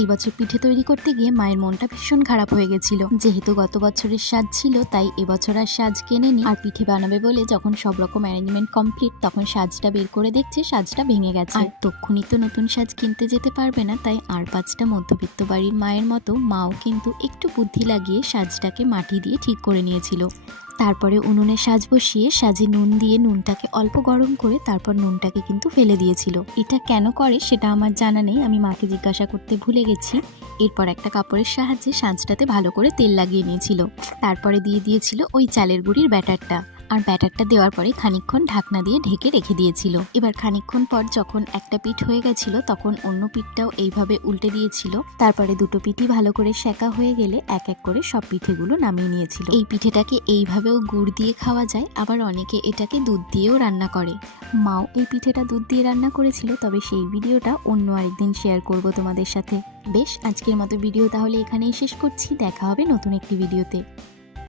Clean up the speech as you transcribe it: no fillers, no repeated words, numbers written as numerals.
এই বছর পিঠে তৈরি করতে গিয়ে মায়ের মনটা ভীষণ খারাপ হয়ে গেছিল। যেহেতু গত বছরের সাজ ছিল তাই এবছর আর সাজ কেনেনি। আর পিঠে বানাবে বলে যখন সব রকম অ্যারেঞ্জমেন্ট কমপ্লিট তখন সাজটা বের করে দেখছে সাজটা ভেঙে গেছে। আর তক্ষুনি তো নতুন সাজ কিনতে যেতে পারবে না, তাই আর 5টা মধ্যবিত্ত বাড়ির মায়ের মতো মাও কিন্তু একটু বুদ্ধি লাগিয়ে সাজটাকে মাটি দিয়ে ঠিক করে নিয়েছিল। তারপরে উনুনে সাজ বসিয়ে সাজে নুন দিয়ে নুনটাকে অল্প গরম করে তারপর নুনটাকে কিন্তু ফেলে দিয়েছিল। এটা কেন করে সেটা আমার জানা নেই, আমি মাকে জিজ্ঞাসা করতে ভুলে গেছি। এরপর একটা কাপড়ের সাহায্যে সাজটাতে ভালো করে তেল লাগিয়ে নিয়েছিল। তারপরে দিয়ে দিয়েছিল ওই চালের গুঁড়ির ব্যাটারটা। আর ব্যাটারটা দেওয়ার পরে খানিকক্ষণ ঢাকনা দিয়ে ঢেকে রেখে দিয়েছিল। এবার খানিকক্ষণ পর যখন একটা পিঠ হয়ে গেছিল তখন অন্য পিঠটাও এইভাবে উল্টে দিয়েছিল। তারপরে দুটো পিঠই ভালো করে সেকা হয়ে গেলে এক এক করে সব পিঠেগুলো নামিয়ে নিয়েছিল। এই পিঠেটাকে এইভাবেও গুড় দিয়ে খাওয়া যায়, আবার অনেকে এটাকে দুধ দিয়েও রান্না করে। মাও এই পিঠেটা দুধ দিয়ে রান্না করেছিল, তবে সেই ভিডিওটা অন্য আরেকদিন শেয়ার করব তোমাদের সাথে। বেশ, আজকের মতো ভিডিও তাহলে এখানেই শেষ করছি। দেখা হবে নতুন একটি ভিডিওতে।